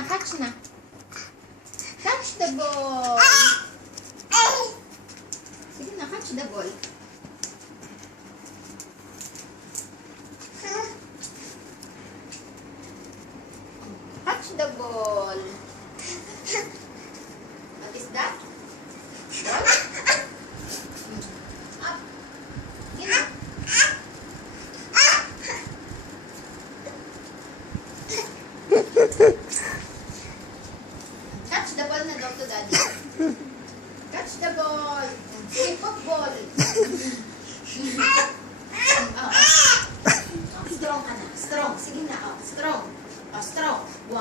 na, catch na. Catch the ball. Sige na, catch the ball. Catch the ball. What is that? Ball? Up. Get up. Catch the ball na daw to daddy. Catch the ball. Sige, football. Oh, strong ka na. Strong. Sige na. Oh, strong. Oh, strong. 1,